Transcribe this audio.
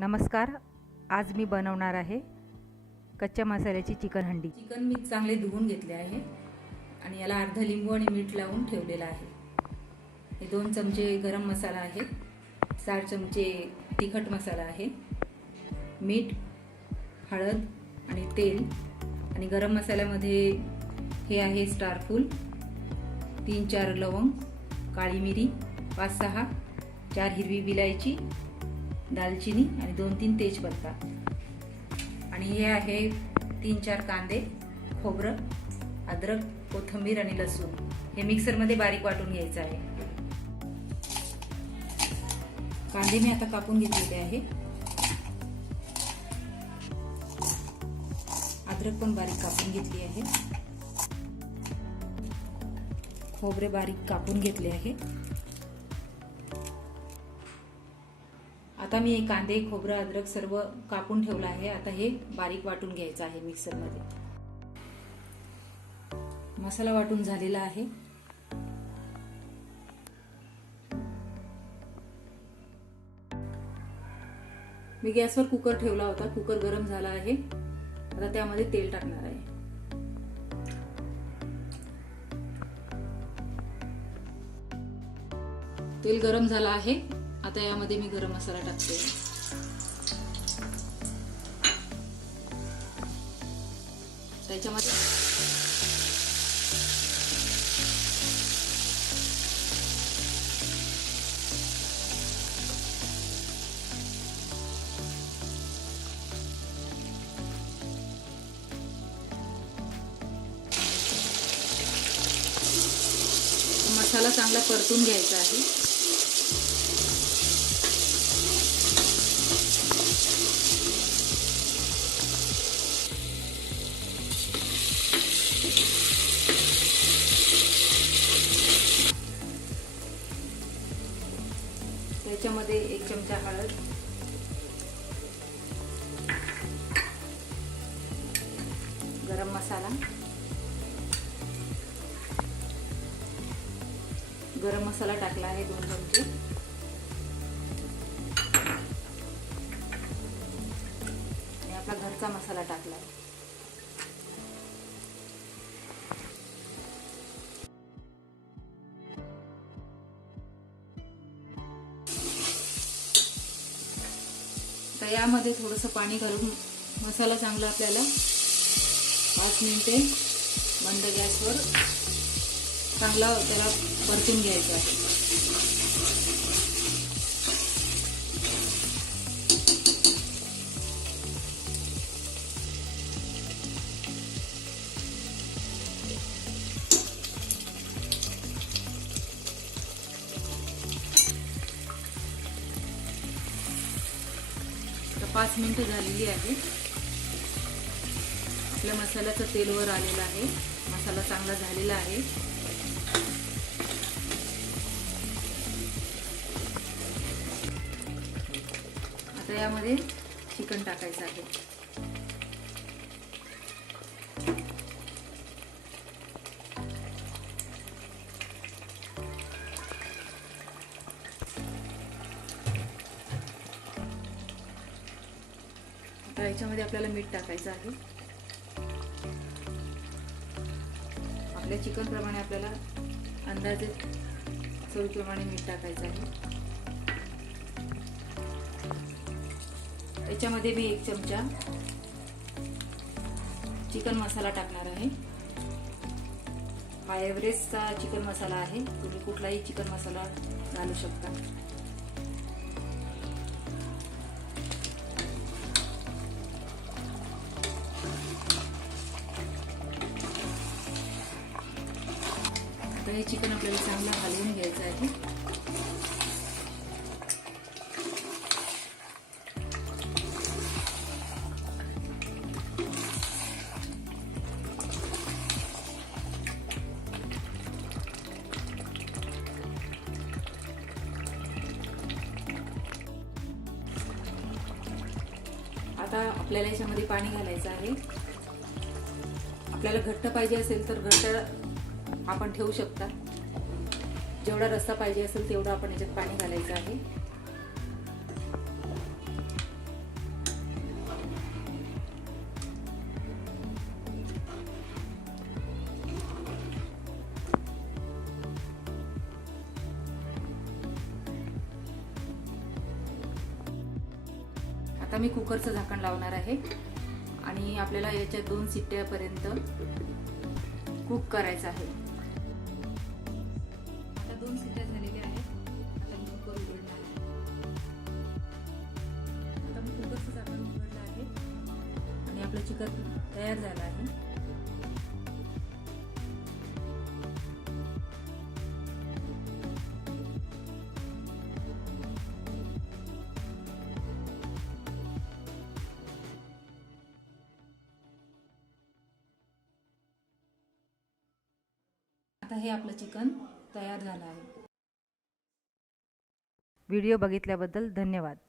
नमस्कार. आज मी बनवणार आहे कच्च्या मसाल्याची चिकन हंडी. चिकन मी चांगले धुवून घेतले आहे आणि याला अर्धा लिंबू आणि मीठ लावून ठेवलेला आहे. हे 2 चमचे गरम मसाला आहे, 4 चमचे तिखट मसाला आहे, मीठ, हळद आणि तेल. आणि गरम मसाल्यामध्ये हे आहे स्टारफूल, 3-4 लवंग, काळी मिरी, 5-6, 4 हिरवी विलायची, दालचिनी आणि 2-3 तेजपत्ता. आणि हे आहे 3-4 कांदे, खोबरं, अद्रक, कोथिंबीर आणि लसूण. हे मिक्सरमध्ये बारीक वाटून घ्यायचं आहे. कांदे मी आता कापून घेतलेले आहे. अद्रक पण बारीक कापून घेतली आहे. खोबरे बारीक कापून घेतले आहे. आता मी हे कांदे, खोबरं, अद्रक सर्व कापून ठेवलं आहे. आता हे बारीक वाटून घ्यायचं आहे मिक्सरमध्ये. मसाला वाटून झालेला आहे. मी गॅसवर कुकर ठेवला होता. कुकर गरम झाला आहे. आता त्यामध्ये तेल टाकणार आहे. तेल गरम झालं आहे. आता यामध्ये मी गरम मसाला टाकते. त्याच्यामध्ये मसाला चांगला परतून घ्यायचा आहे. त्याच्यामध्ये 1 चमचा हळद, गरम मसाला, गरम मसाला टाकला आहे 2 चमचे. आणि आपला घरचा मसाला टाकला आहे. तर यामध्ये थोडंसं पाणी घालून मसाला चांगला आपल्याला 5 मिनिटे मंद गॅसवर चांगला त्याला परतून घ्यायचा आहे. तर 5 मिनिटं झालेली आहे. आपल्या मसाल्याचं तेल वर आलेलं आहे. मसाला चांगला झालेला आहे. आता यामध्ये चिकन टाकायचं आहे. आता याच्यामध्ये आपल्याला मीठ टाकायचं आहे. आपल्या चिकन प्रमाणे आपल्याला अंदाजे चवीप्रमाणे मीठ टाकायचं आहे. याच्यामध्ये मी 1 चमचा चिकन मसाला टाकणार आहे. हा एव्हरेस्टचा चिकन मसाला आहे. तुम्ही कुठलाही चिकन मसाला घालू शकता. आता हे चिकन आपल्याला चांगलं हलवून घ्यायचं आहे. आता आपल्याला याच्यामध्ये पाणी घालायचं आहे. आपल्याला घट्ट पाहिजे असेल तर घट्ट आपण ठेवू शकता. जेवढा रस्सा पाहिजे असेल तेवढं आपण याच्यात पाणी घालायचं आहे. आता मी कुकरचं झाकण लावणार आहे आणि आपल्याला याच्या 2 शिट्ट्यापर्यंत कुक करायचं आहे. आता 2 शिट्ट्या झालेल्या आहेत. आता मी कुकर उघडणार आहे. आता मी कुकरचं झाकण उघडलं आहे आणि आपलं चिकन तयार झालं आहे. आता हे आपलं चिकन तयार झालं आहे. व्हिडिओ बघितल्याबद्दल धन्यवाद.